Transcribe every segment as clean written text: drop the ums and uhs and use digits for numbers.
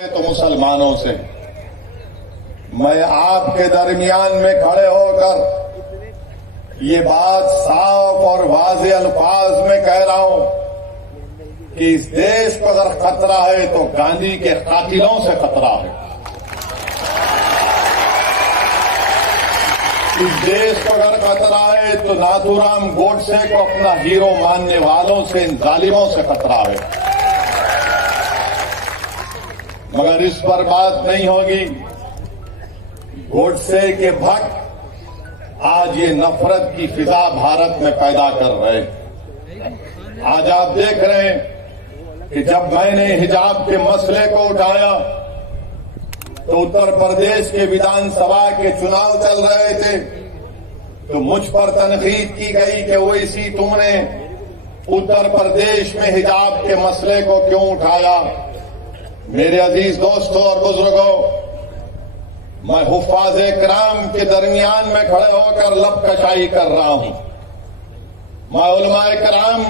तो मुसलमानों से मैं आपके दरमियान में खड़े होकर ये बात साफ और वाज़े अल्फाज में कह रहा हूं कि इस देश को अगर खतरा है तो गांधी के कातिलों से खतरा है। इस देश को अगर खतरा है तो नाथूराम गोडसे को अपना हीरो मानने वालों से, इन जालिमों से खतरा है। मगर इस पर बात नहीं होगी। गोडसे के भक्त आज ये नफरत की फिजा भारत में पैदा कर रहे हैं। आज आप देख रहे हैं कि जब मैंने हिजाब के मसले को उठाया तो उत्तर प्रदेश के विधानसभा के चुनाव चल रहे थे, तो मुझ पर तनकीद की गई कि ओवैसी तुमने उत्तर प्रदेश में हिजाब के मसले को क्यों उठाया। मेरे अजीज दोस्तों और बुजुर्गों, मैं हुफ़ाज़े किराम के दरमियान में खड़े होकर लबकशाई कर रहा हूं। मैं उलमाए किराम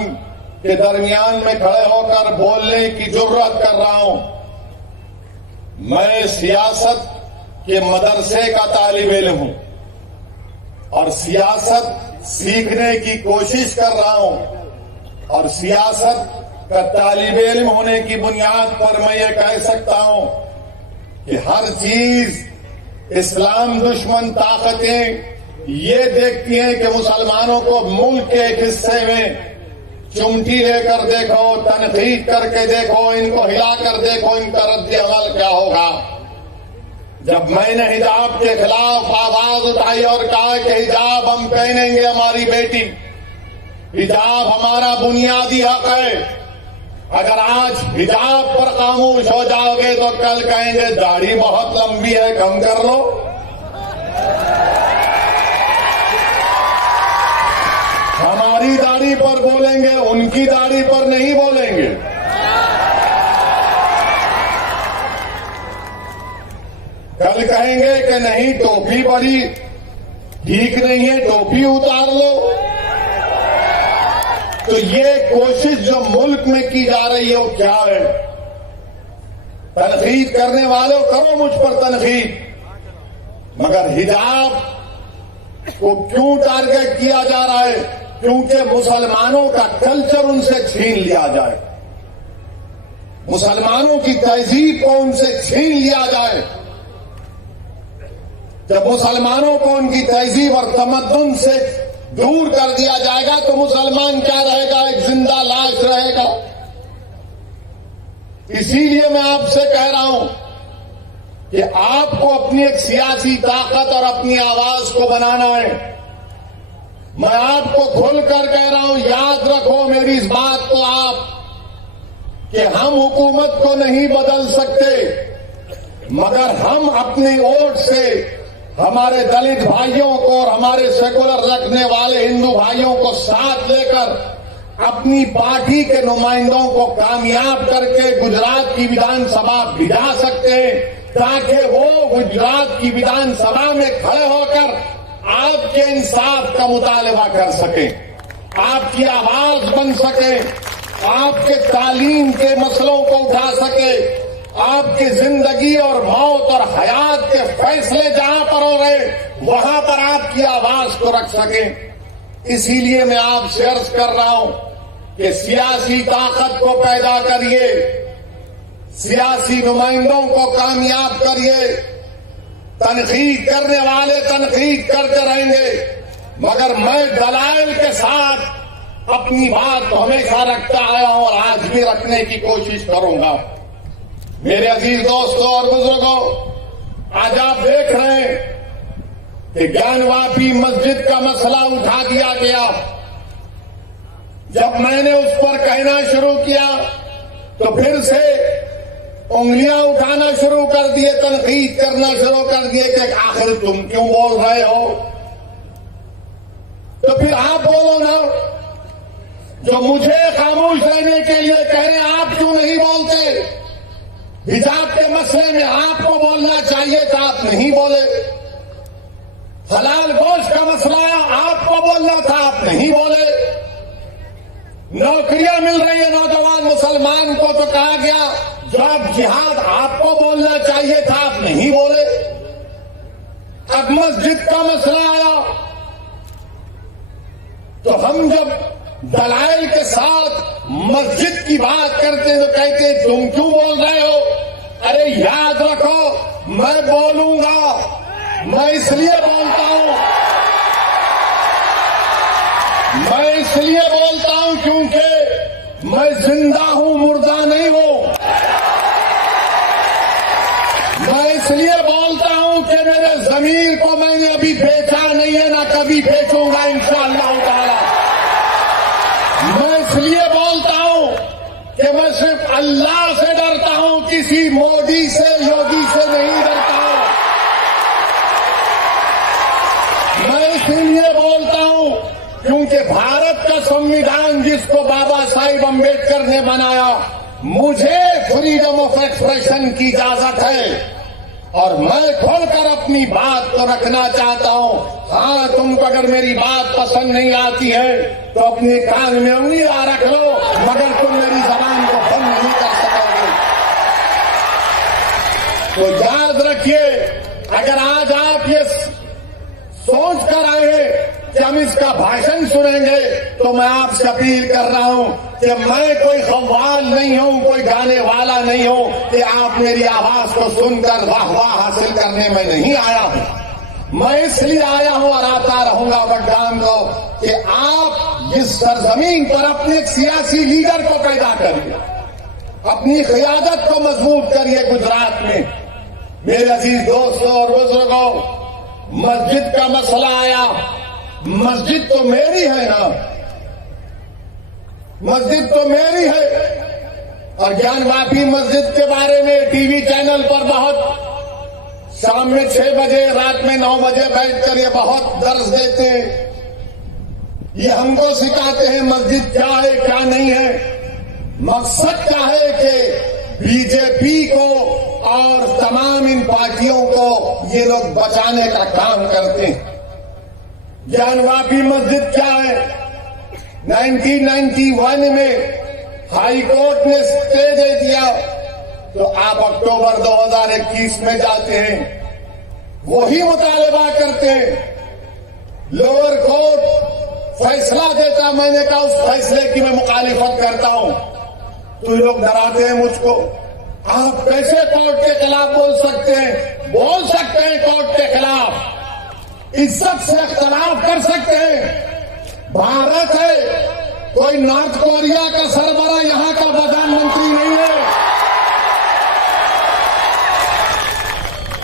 के दरमियान में खड़े होकर बोलने की जुर्रत कर रहा हूं। मैं सियासत के मदरसे का तालिब इल्म हूं और सियासत सीखने की कोशिश कर रहा हूं, और सियासत का तालिब इल्म होने की बुनियाद पर मैं ये कह सकता हूं कि हर चीज इस्लाम दुश्मन ताकतें ये देखती हैं कि मुसलमानों को मुल्क के एक हिस्से में चुमटी लेकर देखो, तनकीद करके देखो, इनको हिलाकर देखो, इनका रद्द अमल क्या होगा। जब मैंने हिजाब के खिलाफ आवाज उठाई और कहा कि हिजाब हम पहनेंगे, हमारी बेटी, हिजाब हमारा बुनियादी हक है, अगर आज हिजाब पर खामोश हो जाओगे तो कल कहेंगे दाढ़ी बहुत लंबी है, कम कर लो। हमारी दाढ़ी पर बोलेंगे, उनकी दाढ़ी पर नहीं बोलेंगे। कल कहेंगे कि नहीं टोपी बड़ी ठीक नहीं है, टोपी उतार लो। तो ये कोशिश जो मुल्क में की जा रही है वो क्या है। तनकीद करने वालों करो मुझ पर तनकीद, मगर हिजाब को क्यों टारगेट किया जा रहा है? क्योंकि मुसलमानों का कल्चर उनसे छीन लिया जाए, मुसलमानों की तहजीब को उनसे छीन लिया जाए। जब मुसलमानों को उनकी तहजीब और तमद्दुन से दूर कर दिया जाएगा तो मुसलमान क्या रहेगा? एक जिंदा लाश रहेगा। इसीलिए मैं आपसे कह रहा हूं कि आपको अपनी एक सियासी ताकत और अपनी आवाज को बनाना है। मैं आपको खुलकर कह रहा हूं, याद रखो मेरी इस बात को आप, कि हम हुकूमत को नहीं बदल सकते, मगर हम अपनी वोट से हमारे दलित भाइयों को और हमारे सेकुलर रखने वाले हिंदू भाइयों को साथ लेकर अपनी पार्टी के नुमाइंदों को कामयाब करके गुजरात की विधानसभा भिजा सकते हैं, ताकि वो गुजरात की विधानसभा में खड़े होकर आपके इंसाफ का मुतालबा कर सके, आपकी आवाज बन सके, आपके तालीम के मसलों को उठा सके, आपकी जिंदगी और मौत और हयात के फैसले जहां पर हो रहे वहां पर आपकी आवाज को रख सकें। इसीलिए मैं आपसे अर्ज कर रहा हूं कि सियासी ताकत को पैदा करिए, सियासी नुमाइंदों को कामयाब करिए। तनकीद करने वाले तनकीद करते रहेंगे, मगर मैं दलाइल के साथ अपनी बात हमेशा रखता आया हूं और आज भी रखने की कोशिश करूंगा। मेरे अजीज दोस्तों और बुजुर्गों, आज आप देख रहे हैं कि ज्ञानवापी मस्जिद का मसला उठा दिया गया। जब मैंने उस पर कहना शुरू किया तो फिर से उंगलियां उठाना शुरू कर दिए, तनकीद करना शुरू कर दिए कि आखिर तुम क्यों बोल रहे हो। तो फिर आप बोलो ना, जो मुझे खामोश रहने के लिए कह रहे हैं, आप क्यों नहीं बोलते? हिजाब के मसले में आपको बोलना चाहिए था, आप नहीं बोले। हलाल गोश्त का मसला आपको बोलना था, आप नहीं बोले। नौकरियां मिल रही है नौजवान मुसलमान को तो कहा गया जो अब जिहाद आपको बोलना चाहिए था आप नहीं बोले। अब मस्जिद का मसला आया तो हम जब दलाइल के साथ मस्जिद की बात करते हैं तो कहते हैं तुम क्यों बोल रहे हो। अरे याद रखो मैं बोलूंगा, मैं इसलिए बोलता हूं क्योंकि मैं जिंदा हूं, मुर्दा नहीं हूं। मैं इसलिए बोलता हूं कि मेरे जमीर को मैंने अभी बेचा नहीं है, ना कभी बेचूंगा इंशाअल्लाह ताला। मैं इसलिए बोलता हूं कि मैं सिर्फ अल्लाह से डरता हूं, किसी मोदी से, योगी से नहीं डरता हूं। मैं इसलिए बोलता हूं क्योंकि भारत का संविधान जिसको बाबा साहिब अम्बेडकर ने बनाया, मुझे फ्रीडम ऑफ एक्सप्रेशन की इजाजत है और मैं खोलकर अपनी बात को रखना चाहता हूं। हाँ, तुमको अगर मेरी बात पसंद नहीं आती है तो अपने कान में उंगली रख लो, मगर तुम मेरी जबान को बंद नहीं कर सकोगे। तो याद रखिए, अगर आज आप ये सोच कर आए कि हम इसका भाषण सुनेंगे तो मैं आपसे अपील कर रहा हूं कि मैं कोई कव्वाल नहीं हूं, कोई गाने वाला नहीं हूं कि आप मेरी आवाज को सुनकर वाह हासिल करने में नहीं आया हूं। मैं इसलिए आया हूं और आता रहूंगा बड्डाम को कि आप इस सरजमीन पर अपने सियासी लीडर को पैदा करिए, अपनी क़यादत को मजबूत करिए गुजरात में। मेरे अजीज दोस्तों और बुजुर्गों, मस्जिद का मसला आया। मस्जिद तो मेरी है ना, मस्जिद तो मेरी है। और ज्ञानवापी मस्जिद के बारे में टीवी चैनल पर बहुत शाम में 6 बजे, रात में 9 बजे बैठकर ये बहुत दर्ज देते हैं। ये हमको सिखाते हैं मस्जिद क्या है क्या नहीं है। मकसद क्या है कि बीजेपी को और तमाम इन पार्टियों को ये लोग बचाने का काम करते हैं। ज्ञानवापी मस्जिद क्या है? 1991 में हाई कोर्ट ने स्टे दे दिया तो आप अक्टूबर 2021 में जाते हैं, वही मुतालबा करते हैं। लोअर कोर्ट फैसला देता, मैंने कहा उस फैसले की मैं मुखालिफत करता हूं तो ये लोग डराते हैं मुझको। आप कैसे कोर्ट के खिलाफ बोल सकते हैं? बोल सकते हैं कोर्ट के खिलाफ, इज्जत से इख्तलाफ कर सकते हैं। भारत है, कोई नॉर्थ कोरिया का सरबरा यहां का प्रधानमंत्री नहीं है।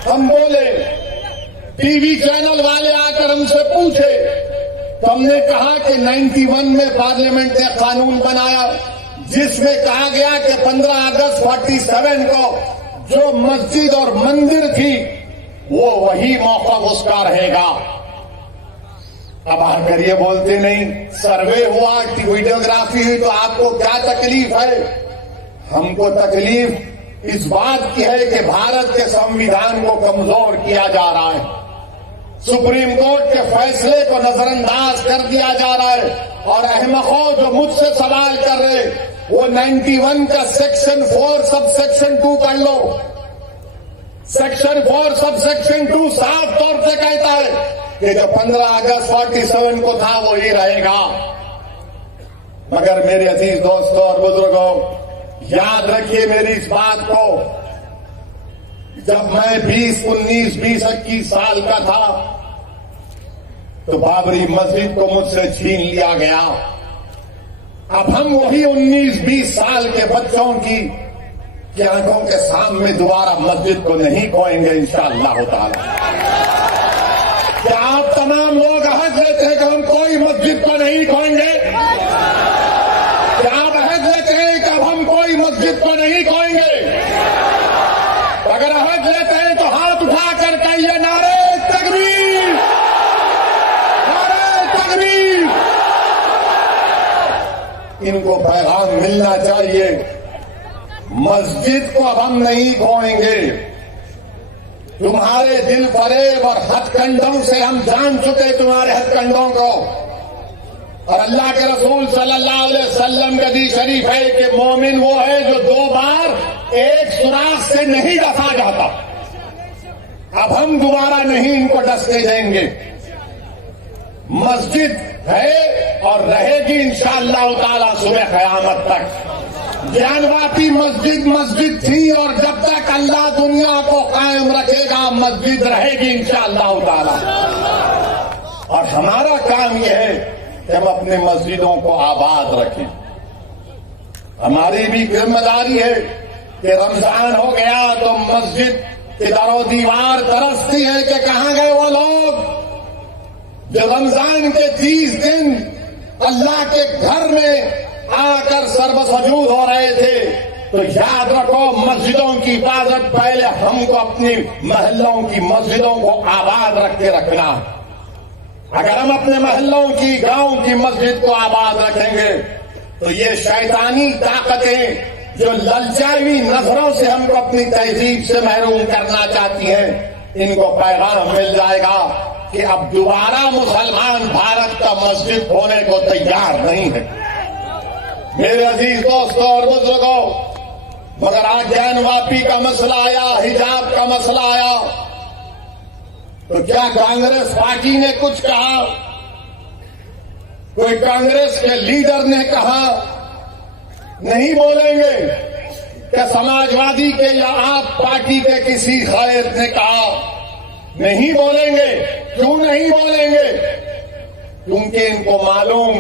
हम बोले, टीवी चैनल वाले आकर हमसे पूछे तो हमने कहा कि 91 में पार्लियामेंट ने कानून बनाया जिसमें कहा गया कि 15 अगस्त 47 को जो मस्जिद और मंदिर थी वो वही मौका उसका रहेगा। अब आकर ये बोलते नहीं, सर्वे हुआ कि वीडियोग्राफी हुई तो आपको क्या तकलीफ है? हमको तकलीफ इस बात की है कि भारत के संविधान को कमजोर किया जा रहा है, सुप्रीम कोर्ट के फैसले को नजरअंदाज कर दिया जा रहा है। और अहमको जो मुझसे सवाल कर रहे, वो 91 का सेक्शन 4 सब सेक्शन 2 पढ़ लो। सेक्शन 4 सब सेक्शन 2 साफ तौर से कहता है कि जो 15 अगस्त 47 को था वो ही रहेगा। मगर मेरे अजीज दोस्तों और बुजुर्गों, याद रखिए मेरी इस बात को, जब मैं 20-21 साल का था तो बाबरी मस्जिद को मुझसे छीन लिया गया। अब हम वही 19-20 साल के बच्चों की आंखों के सामने दोबारा मस्जिद को नहीं खोएंगे इंशाअल्लाह ताला। क्या आप तमाम लोग अहद लेते हैं कि हम कोई मस्जिद को नहीं खोएंगे? क्या आप अहद लेते हैं कि अब हम कोई मस्जिद को नहीं खोएंगे? अगर अहद लेते हैं तो हाथ उठाकर कहिए नारे तकबीर, नारे तकबीर। इनको पैगाम मिलना चाहिए, मस्जिद को अब हम नहीं खोएंगे। तुम्हारे दिल फरेब और हथकंडों से हम जान चुके तुम्हारे हथकंडों को। और अल्लाह के रसूल सल्लल्लाहु अलैहि वसल्लम का हदीस शरीफ है कि मोमिन वो है जो 2 बार एक सुराख से नहीं डसा जाता। अब हम दोबारा नहीं इनको डसने देंगे। मस्जिद है और रहेगी इंशाअल्लाह ताला सुबह क़यामत तक। ज्ञानवापी मस्जिद थी और जब तक अल्लाह दुनिया को कायम रखेगा मस्जिद रहेगी इंशाअल्लाह ताला। और हमारा काम यह है कि हम अपने मस्जिदों को आबाद रखें। हमारी भी जिम्मेदारी है कि रमजान हो गया तो मस्जिद की दरो दीवार तरसती है कि कहां गए वो लोग जो रमजान के 30 दिन अल्लाह के घर में आकर सर्वसजूद हो रहे थे। तो याद रखो मस्जिदों की हिफाजत पहले हमको अपनी महल्लों की मस्जिदों को आबाद रख के रखना। अगर हम अपने महल्लों की गांव की मस्जिद को आबाद रखेंगे तो ये शैतानी ताकतें जो ललचाई नजरों से हमको अपनी तहजीब से महरूम करना चाहती हैं, इनको पैगाम मिल जाएगा कि अब दोबारा मुसलमान भारत का मस्जिद होने को तैयार नहीं है। मेरे अजीज दोस्तों और बुजुर्गों, मगर आज ज्ञानवापी का मसला आया, हिजाब का मसला आया, तो क्या कांग्रेस पार्टी ने कुछ कहा? कोई कांग्रेस के लीडर ने कहा? नहीं बोलेंगे। क्या समाजवादी के या आप पार्टी के किसी खैर ने कहा? नहीं बोलेंगे। क्यों नहीं बोलेंगे? क्योंकि इनको मालूम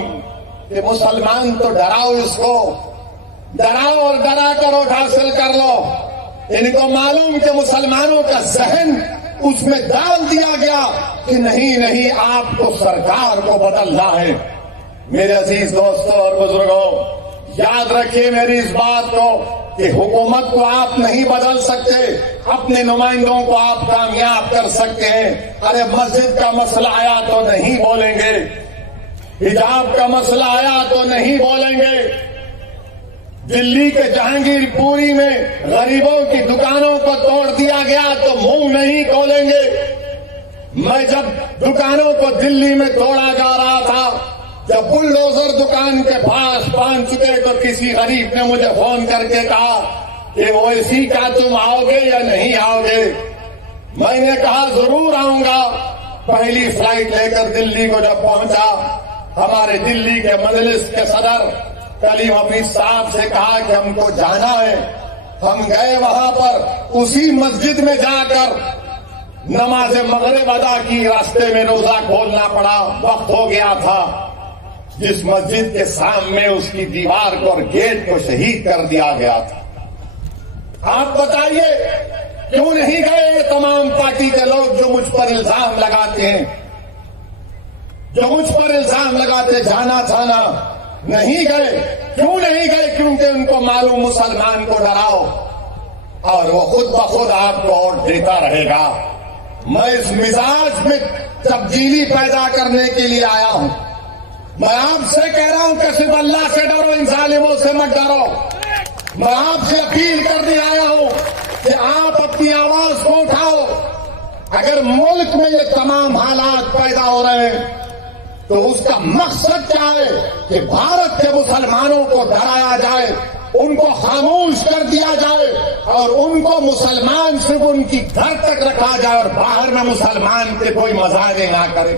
कि मुसलमान तो डराओ, इसको डराओ और डरा कर वोट हासिल कर लो। इनको मालूम कि मुसलमानों का जहन उसमें डाल दिया गया कि नहीं आपको सरकार को बदलना है। मेरे अजीज दोस्तों और बुजुर्गों, याद रखिए मेरी इस बात को कि हुकूमत को आप नहीं बदल सकते, अपने नुमाइंदों को आप कामयाब कर सकते हैं। अरे मस्जिद का मसला आया तो नहीं बोलेंगे, हिजाब का मसला आया तो नहीं बोलेंगे, दिल्ली के जहांगीरपुरी में गरीबों की दुकानों को तोड़ दिया गया तो मुंह नहीं खोलेंगे। मैं जब दुकानों को दिल्ली में तोड़ा जा रहा था, जब बुलडोजर दुकान के पास पहुंच चुके तो किसी गरीब ने मुझे फोन करके कहा कि ओवैसी का तुम आओगे या नहीं आओगे? मैंने कहा जरूर आऊंगा। पहली फ्लाइट लेकर दिल्ली को जब पहुंचा, हमारे दिल्ली के मजलिस के सदर कलीम हफीज साहब से कहा कि हमको जाना है। हम गए वहां पर, उसी मस्जिद में जाकर नमाज मगरिब अदा की, रास्ते में रोजा खोलना पड़ा, वक्त हो गया था। जिस मस्जिद के सामने उसकी दीवार को और गेट को शहीद कर दिया गया था। आप बताइए क्यों नहीं गए तमाम पार्टी के लोग जो मुझ पर इल्जाम लगाते हैं, जो मुझ पर इल्जाम लगाते जाना था ना, नहीं गए। क्यों नहीं गए? क्योंकि उनको मालूम मुसलमान को डराओ और वो खुद ब खुद आपको वोट देता रहेगा। मैं इस मिजाज में तब्दीली पैदा करने के लिए आया हूं। मैं आपसे कह रहा हूं कि सिर्फ अल्लाह से डरो, इन जालिमों से मत डरो। मैं आपसे अपील करने आया हूं कि आप अपनी आवाज को उठाओ। अगर मुल्क में ये तमाम हालात पैदा हो रहे हैं तो उसका मकसद क्या है कि भारत के मुसलमानों को डराया जाए, उनको खामोश कर दिया जाए और उनको मुसलमान सिर्फ उनकी घर तक रखा जाए और बाहर में मुसलमान के कोई मजारे ना करे।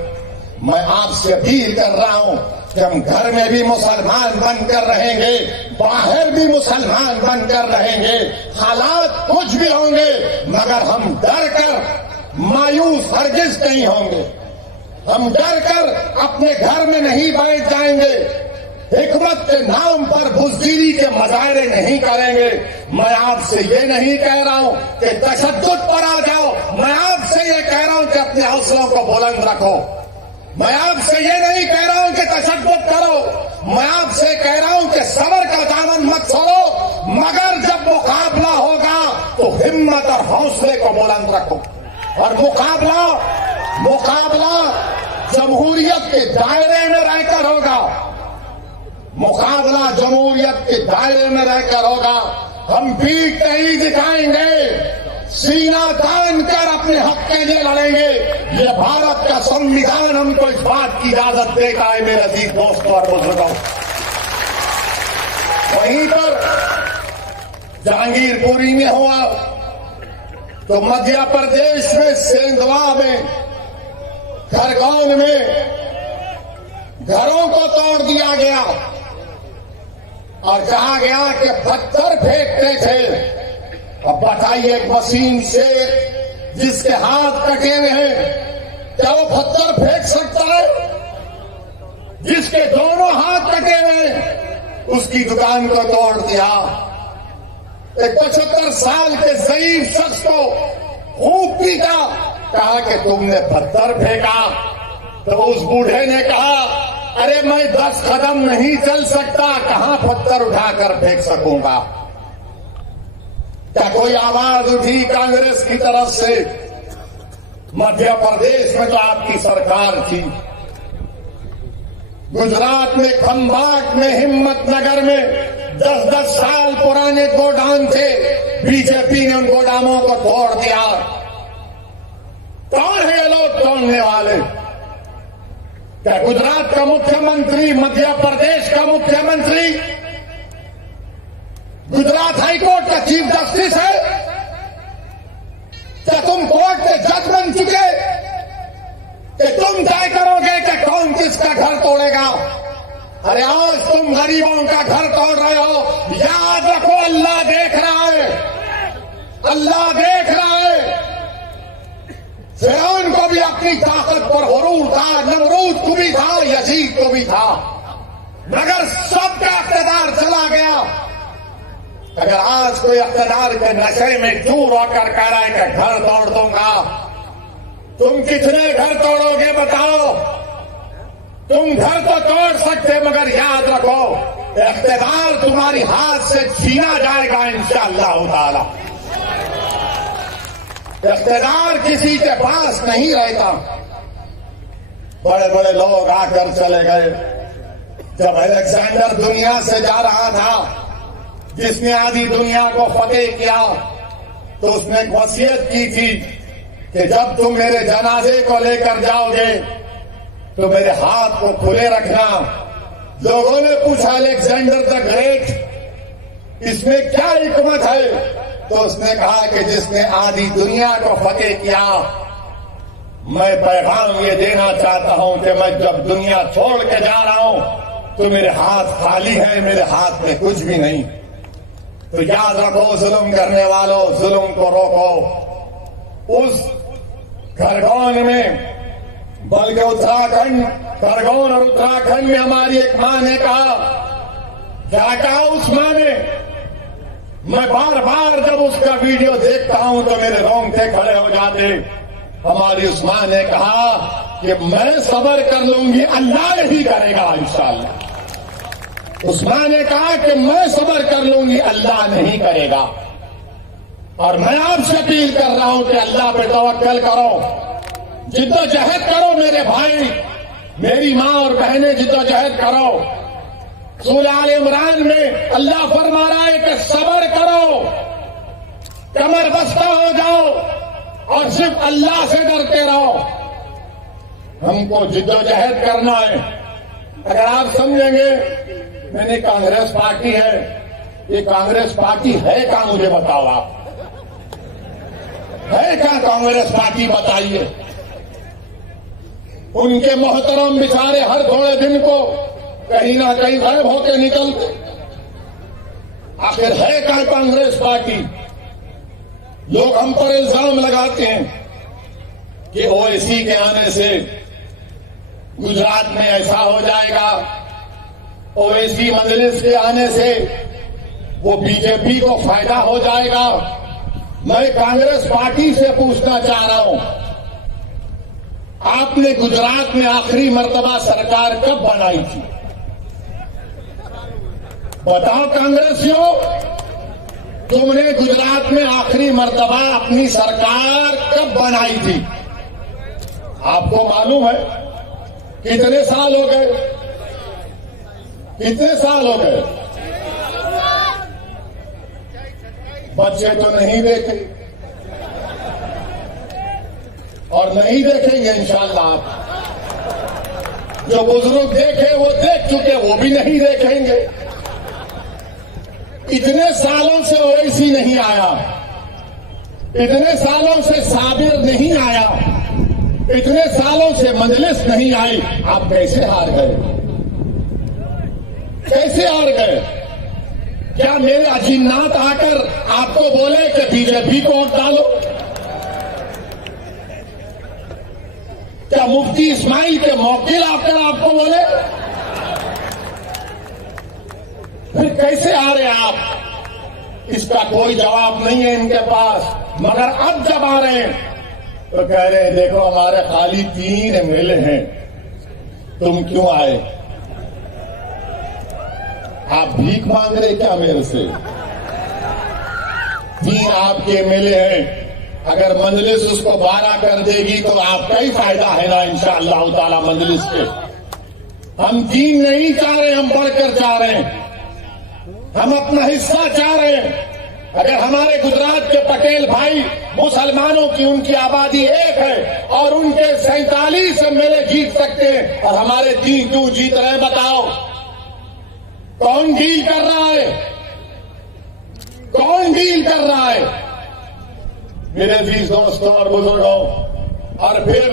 मैं आपसे अपील कर रहा हूं कि हम घर में भी मुसलमान बनकर रहेंगे, बाहर भी मुसलमान बनकर रहेंगे। हालात कुछ भी होंगे मगर हम डर कर मायूस हरगिज नहीं होंगे। हम डर कर अपने घर में नहीं बैठ जाएंगे। हिकमत के नाम पर बुज़दिली के मजारे नहीं करेंगे। मैं आपसे ये नहीं कह रहा हूं कि तशद्दुद पर आ जाओ। मैं आपसे ये कह रहा हूं कि अपने हौसलों को बुलंद रखो। मैं आपसे ये नहीं कह रहा हूं कि तशद्दुद करो। मैं आपसे कह रहा हूं कि सब्र का दामन मत छोड़ो, मगर जब मुकाबला होगा तो हिम्मत और हौसले को बुलंद रखो। और मुकाबला जमहूरियत के दायरे में रहकर होगा। मुकाबला जमहूरियत के दायरे में रहकर होगा। हम पीठ नहीं दिखाएंगे, सीना तान कर अपने हक के लिए लड़ेंगे। ये भारत का संविधान हमको इस बात की इजाजत देता है मेरे अजीज दोस्तों और बुजुर्गों। वहीं पर जहांगीरपुरी में हुआ तो मध्य प्रदेश में सेंधवा में खरगोन में घरों को तोड़ दिया गया और कहा गया कि पत्थर फेंकते थे। अब बताइए, एक मशीन से जिसके हाथ कटे हुए हैं क्या वो पत्थर फेंक सकता है? जिसके दोनों हाथ कटे हुए हैं उसकी दुकान को तोड़ दिया। एक 75 साल के ज़ईफ शख्स को खूब पीटा, कहा कि तुमने पत्थर फेंका। तो उस बूढ़े ने कहा, अरे मैं 10 कदम नहीं चल सकता, कहां पत्थर उठाकर फेंक सकूंगा? क्या कोई आवाज उठी कांग्रेस की तरफ से? मध्य प्रदेश में तो आपकी सरकार थी, गुजरात में खंभात में हिम्मतनगर में 10-10 साल पुराने गोडाउन थे, बीजेपी ने उन गोदामों को तोड़ दिया। कौन है ये लोग तोड़ने वाले? क्या गुजरात का मुख्यमंत्री, मध्य प्रदेश का मुख्यमंत्री, गुजरात हाईकोर्ट का चीफ जस्टिस है? क्या तुम कोर्ट के जज बन चुके कि तुम तय करोगे कि कौन किसका घर तोड़ेगा? अरे आज तुम गरीबों का घर तोड़ रहे हो, याद रखो अल्लाह देख रहा है, अल्लाह देख रहा है। फिरौन को भी अपनी ताकत पर गुरूर था, नमरूद को भी था, यजीद को भी था, मगर सबका इख्तिदार चला गया। अगर आज कोई इख्तिदार के नशे में चूर होकर कह रहा है कि घर तोड़ दूंगा, तुम कितने घर तोड़ोगे बताओ? तुम घर तो तोड़ सकते, मगर याद रखो इख्तिदार तुम्हारी हाथ से छीना जाएगा इंशाअल्लाह ताला। इख्तिदार किसी के पास नहीं रहता। बड़े बड़े लोग आकर चले गए। जब अलेक्जेंडर दुनिया से जा रहा था, जिसने आधी दुनिया को फतेह किया, तो उसने एक वसीयत की थी कि जब तुम मेरे जनाजे को लेकर जाओगे तो मेरे हाथ को खुले रखना। लोगों ने पूछा, अलेक्जेंडर द ग्रेट, इसमें क्या हिकमत है? तो उसने कहा कि जिसने आधी दुनिया को फतेह किया, मैं पैगाम ये देना चाहता हूं कि मैं जब दुनिया छोड़ के जा रहा हूं तो मेरे हाथ खाली हैं, मेरे हाथ में कुछ भी नहीं। तो याद रखो, जुल्म करने वालों, जुल्म को रोको। उस खरगोन में, बल्कि उत्तराखंड, खरगोन और उत्तराखंड में हमारी एक मां ने कहा, क्या कहा उस मां ने? मैं बार बार जब उसका वीडियो देखता हूं तो मेरे रोंगटे खड़े हो जाते। हमारी उस मां ने कहा कि मैं सब्र कर लूंगी, अल्लाह ही करेगा इंशाअल्लाह। उस मां ने कहा कि मैं सब्र कर लूंगी, अल्लाह नहीं करेगा। और मैं आपसे अपील कर रहा हूं कि अल्लाह पे तवक्कल करो, जिद्दोजहद करो मेरे भाई, मेरी मां और बहनें, जिद्दोजहद करो। सूरह आल इमरान में अल्लाह फरमा रहा है कि सब्र करो, कमर बस्ता हो जाओ और सिर्फ अल्लाह से डरते रहो। हमको जिद्दोजहद करना है। अगर आप समझेंगे मैंने कांग्रेस पार्टी है, ये कांग्रेस पार्टी है क्या? मुझे बताओ, आप है क्या कांग्रेस पार्टी? बताइए। उनके मोहतरम बेचारे हर थोड़े दिन को कहीं ना कहीं गायब होकर निकलते। आखिर है क्या कांग्रेस पार्टी? लोग हम पर इल्जाम लगाते हैं कि ओवैसी के आने से गुजरात में ऐसा हो जाएगा, ओवैसी मजलिस के आने से वो बीजेपी को फायदा हो जाएगा। मैं कांग्रेस पार्टी से पूछना चाह रहा हूं, आपने गुजरात में आखिरी मर्तबा सरकार कब बनाई थी? बताओ कांग्रेसियों, तुमने गुजरात में आखिरी मर्तबा अपनी सरकार कब बनाई थी? आपको मालूम है? कितने साल हो गए? कितने साल हो गए? बच्चे तो नहीं देखे, और नहीं देखेंगे इंशाअल्लाह। आप जो बुजुर्ग देखे वो देख चुके, वो भी नहीं देखेंगे। इतने सालों से ओवैसी नहीं आया, इतने सालों से साबिर नहीं आया, इतने सालों से मजलिस नहीं आई। आप कैसे हार गए? कैसे हार गए? क्या मेरे अजिन्नात आकर आपको बोले कि बीजेपी को वोट डालो? क्या मुफ्ती इस्माइल के मौकिल आकर आपको बोले? फिर कैसे आ रहे आप? इसका कोई जवाब नहीं है इनके पास। मगर अब जब आ रहे हैं तो कह रहे हैं देखो हमारे खाली 3 एमएलए हैं, तुम क्यों आए? आप भीख मांग रहे क्या मेरे से? 3 आपके एमएलए हैं, अगर मजलिस उसको 12 कर देगी तो आपका ही फायदा है ना इंशाअल्लाह ताला मजलिस के। हम 3 नहीं चाह रहे, हम बढ़कर चाह रहे हैं, हम अपना हिस्सा चाह रहे हैं। अगर हमारे गुजरात के पटेल भाई मुसलमानों की उनकी आबादी 1 है और उनके 47 एमएलए जीत सकते हैं और हमारे 3 क्यों जीत रहे हैं? बताओ कौन डील कर रहा है? कौन डील कर रहा है? मेरे अजीज दोस्तों और बुजुर्गों, और फिर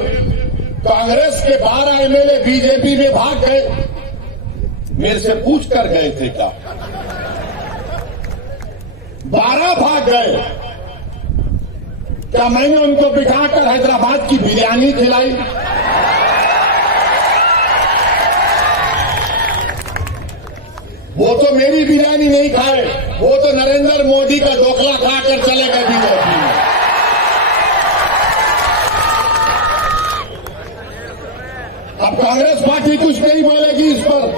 कांग्रेस के 12 एमएलए बीजेपी में भाग गए। मेरे से पूछ कर गए थे क्या? 12 भाग गए। क्या मैंने उनको बिठाकर हैदराबाद की बिरयानी खिलाई? वो तो मेरी बिरयानी नहीं खाए, वो तो नरेंद्र मोदी का ढोकला खाकर चले गए बीजेपी में। अब कांग्रेस पार्टी कुछ नहीं बोलेगी इस पर।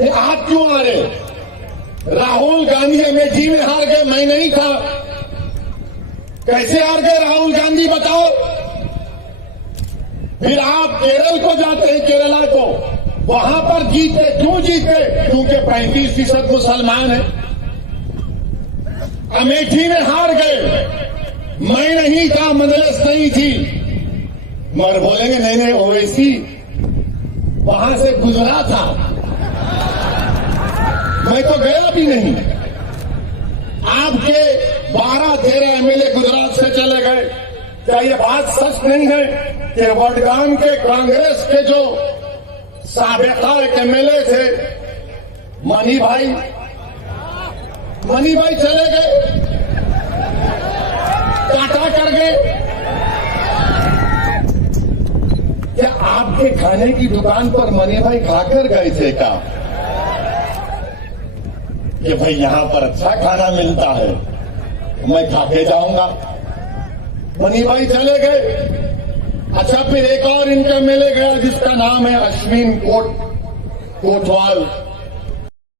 ये आप क्यों आ रहे? राहुल गांधी अमेठी में हार गए, मैं नहीं था। कैसे हार गए राहुल गांधी बताओ? फिर आप केरल को जाते हैं, केरला को, वहां पर जीते। क्यों जीते? क्योंकि 35% मुसलमान है। अमेठी में हार गए, मैं नहीं था, मजलिस नहीं थी। मगर बोलेंगे नहीं नहीं ओवैसी वहां से गुजरा था, मैं तो गया भी नहीं। आपके 12-13 एमएलए गुजरात से चले गए। क्या ये बात सच नहीं है कि वडगाम के कांग्रेस के जो साबिका एमएलए थे मनी भाई चले गए, टाटा कर गए? क्या आपके खाने की दुकान पर मनी भाई खाकर गए थे क्या? कि भाई यहां पर अच्छा खाना मिलता है, मैं खाके जाऊंगा। मनी भाई चले गए। अच्छा, फिर एक और इनका मिले गया जिसका नाम है अश्विन कोटवाल।